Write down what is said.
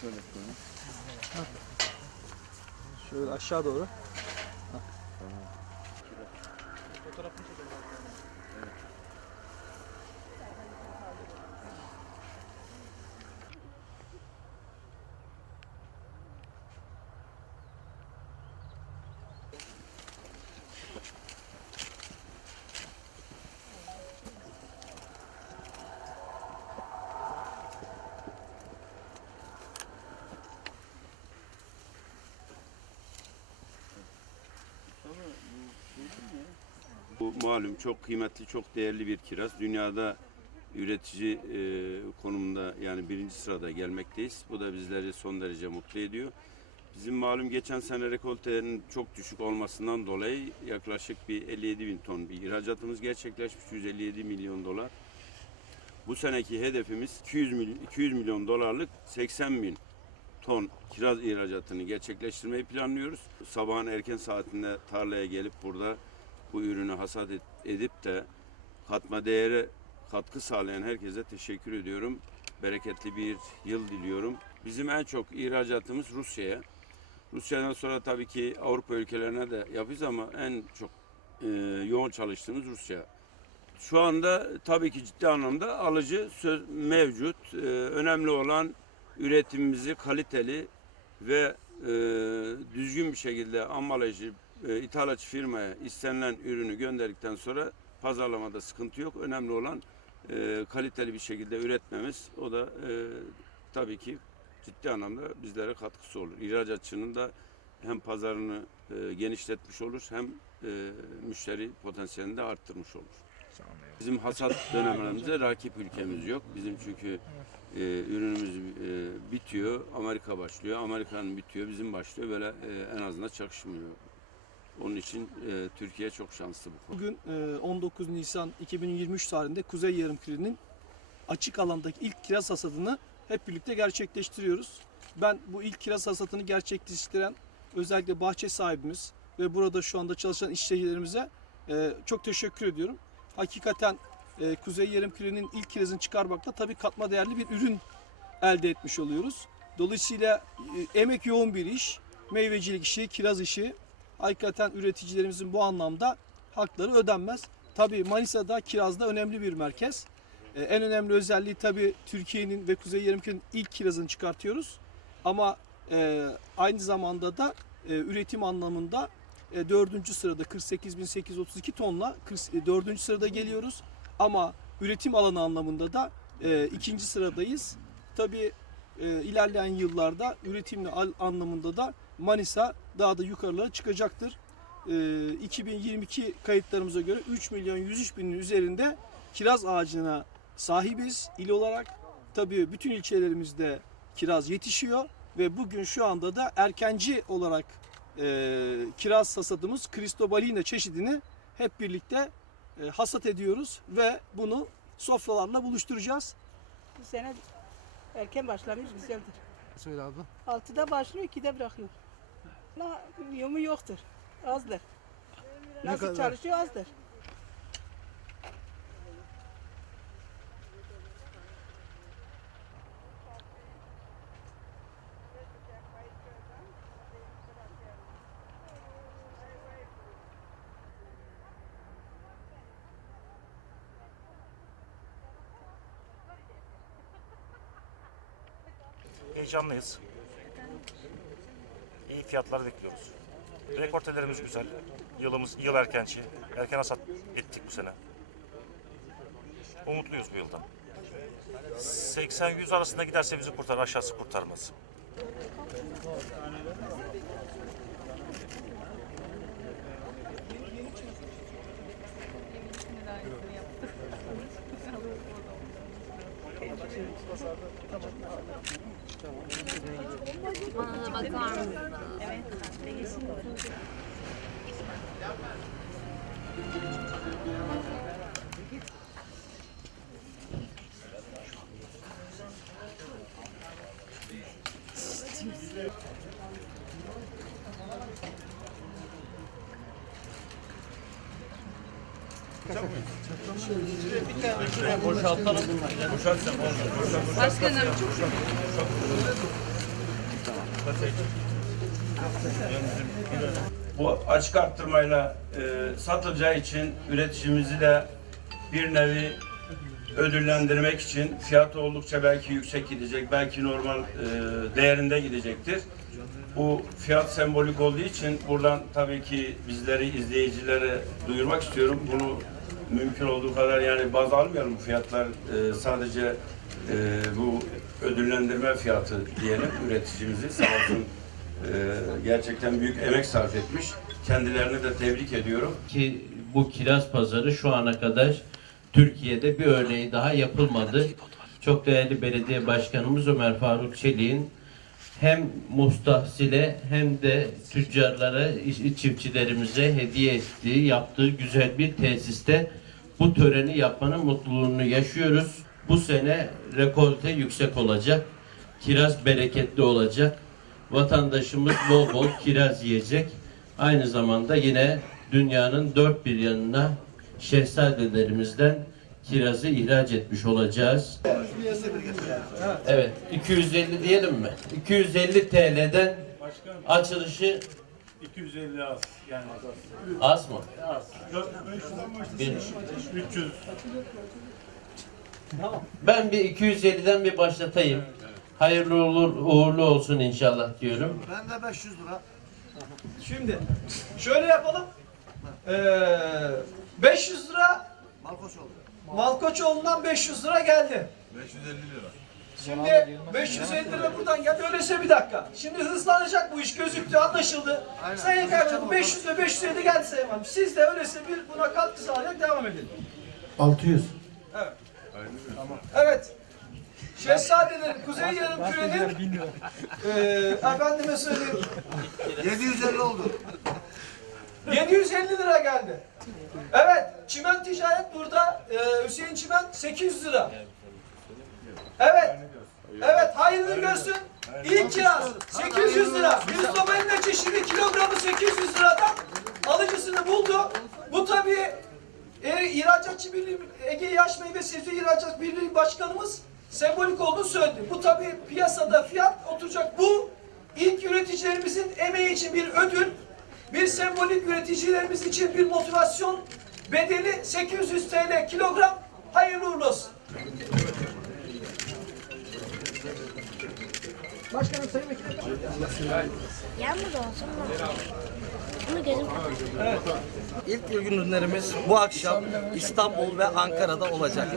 Şöyle koyayım. Şöyle aşağı doğru. Bu malum çok kıymetli, çok değerli bir kiraz. Dünyada üretici e, konumunda yani birinci sırada gelmekteyiz. Bu da bizleri son derece mutlu ediyor. Bizim malum geçen sene rekoltenin çok düşük olmasından dolayı yaklaşık bir 57 bin ton bir ihracatımız gerçekleşmiş. 157 milyon dolar. Bu seneki hedefimiz 200 milyon, 200 milyon dolarlık 80 bin ton kiraz ihracatını gerçekleştirmeyi planlıyoruz. Sabahın erken saatinde tarlaya gelip burada bu ürünü hasat edip de katma değere katkı sağlayan herkese teşekkür ediyorum. Bereketli bir yıl diliyorum. Bizim en çok ihracatımız Rusya'ya. Rusya'dan sonra tabii ki Avrupa ülkelerine de yapıyoruz ama en çok e, yoğun çalıştığımız Rusya. Şu anda tabii ki ciddi anlamda alıcı söz mevcut. E, önemli olan üretimimizi kaliteli ve e, düzgün bir şekilde ambalajı e, ithalatçı firmaya istenilen ürünü gönderdikten sonra pazarlamada sıkıntı yok. Önemli olan e, kaliteli bir şekilde üretmemiz. O da e, tabii ki ciddi anlamda bizlere katkısı olur. İhracatçının da hem pazarını e, genişletmiş olur hem e, müşteri potansiyelini de arttırmış olur. Bizim hasat dönemlerimizde rakip ülkemiz yok. Bizim çünkü e, ürünümüz e, bitiyor, Amerika başlıyor, Amerika'nın bitiyor, bizim başlıyor. Böyle e, en azından çakışmıyor. Onun için e, Türkiye çok şanslı bu konuda. Bugün e, 19 Nisan 2023 tarihinde Kuzey Yarımküre'nin açık alandaki ilk kiraz hasadını hep birlikte gerçekleştiriyoruz. Ben bu ilk kiraz hasadını gerçekleştiren özellikle bahçe sahibimiz ve burada şu anda çalışan işçilerimize e, çok teşekkür ediyorum. Hakikaten e, Kuzey Yarımküre'nin ilk kirazını çıkarmakta tabii katma değerli bir ürün elde etmiş oluyoruz. Dolayısıyla e, emek yoğun bir iş, meyvecilik işi, kiraz işi. Hakikaten üreticilerimizin bu anlamda hakları ödenmez. Tabii Manisa'da kirazda önemli bir merkez. Ee, en önemli özelliği tabii Türkiye'nin ve Kuzey Yarımküre'nin ilk kirazını çıkartıyoruz. Ama e, aynı zamanda da e, üretim anlamında e, dördüncü sırada 48.832 tonla 40 dördüncü sırada geliyoruz. Ama üretim alanı anlamında da e, ikinci sıradayız. Tabii e, ilerleyen yıllarda üretimli al- anlamında da Manisa daha da yukarılara çıkacaktır. E, 2022 kayıtlarımıza göre 3 milyon 103 binin üzerinde kiraz ağacına sahibiz il olarak. Tabii bütün ilçelerimizde kiraz yetişiyor ve bugün şu anda da erkenci olarak e, kiraz hasadımız Cristobalina çeşidini hep birlikte e, hasat ediyoruz ve bunu sofralarla buluşturacağız. Bu sene erken başlamış güzeldir. Söyle abla. Altıda başlıyor, ikide bırakıyor. La yomu yoktur, azdır. Nasıl kadar? çalışıyor azdır. Heyecanlıyız. Fiyatlar bekliyoruz. Rekortelerimiz güzel. Yılımız yıl erkenci. Erken hasat ettik bu sene. Umutluyuz bu yıldan. 80-100 arasında giderse bizi kurtar, aşağısı kurtarmaz. Bana da bakar mısın? Bu açık arttırmayla e, satılacağı için üreticimizi de bir nevi ödüllendirmek için fiyatı oldukça belki yüksek gidecek, belki normal e, değerinde gidecektir. Bu fiyat sembolik olduğu için buradan tabii ki bizleri izleyicilere duyurmak istiyorum. Bunu mümkün olduğu kadar yani baz almayalım fiyatlar e, sadece e, bu ödüllendirme fiyatı diyelim üreticimizi sağ olsun e, gerçekten büyük emek sarf etmiş. Kendilerini de tebrik ediyorum. ki bu kiraz pazarı şu ana kadar Türkiye'de bir örneği daha yapılmadı. Çok değerli belediye başkanımız Ömer Faruk Çelik'in hem mustahsile hem de tüccarlara, çiftçilerimize hediye ettiği, yaptığı güzel bir tesiste bu töreni yapmanın mutluluğunu yaşıyoruz. Bu sene rekolte yüksek olacak. Kiraz bereketli olacak. Vatandaşımız bol bol kiraz yiyecek. Aynı zamanda yine dünyanın dört bir yanına şehzadelerimizden kirazı ihraç etmiş olacağız. Evet, 250 diyelim mi? 250 TL'den açılışı 250 az yani az mı? az. Bir- 300 Ben bir 250'den bir başlatayım. Hayırlı olur, uğurlu olsun inşallah diyorum. Ben de 500 lira. Şimdi şöyle yapalım. Ee, 500 lira Malkoçoğlu. Malkoçoğlu'ndan 500 lira geldi. 550 lira. Şimdi 550 lira buradan geldi. Öyleyse bir dakika. Şimdi hızlanacak bu iş gözüktü, anlaşıldı. Sayın Kaymakam 500 ve 550 geldi Sayın Valim. Siz de öyleyse bir buna katkı sağlayarak devam edelim. 600. Evet. Şehzadelerin Kuzey Yarımküre'nin eee efendime söyleyeyim 750 oldu. 750 lira geldi. Evet, Çimen Ticaret burada eee, Hüseyin Çimen 800 lira. Evet. Evet, hayırlı görsün. İlk kiraz 800 lira. Bir sobanın çeşidi kilogramı 800 liradan alıcısını buldu. Bu tabii e, İhracatçı Birliği, Ege Yaş Meyve Sebze İhracat Birliği Başkanımız sembolik olduğunu söyledi. Bu tabii piyasada fiyat oturacak. Bu ilk üreticilerimizin emeği için bir ödül, bir sembolik üreticilerimiz için bir motivasyon bedeli 800 TL kilogram. Hayırlı uğurlu olsun. Başkanım Sayın Vekilim. Yağmur da olsun mu? Bunu gözüm kapalı. İlk gün ürünlerimiz bu akşam İstanbul ve Ankara'da olacak.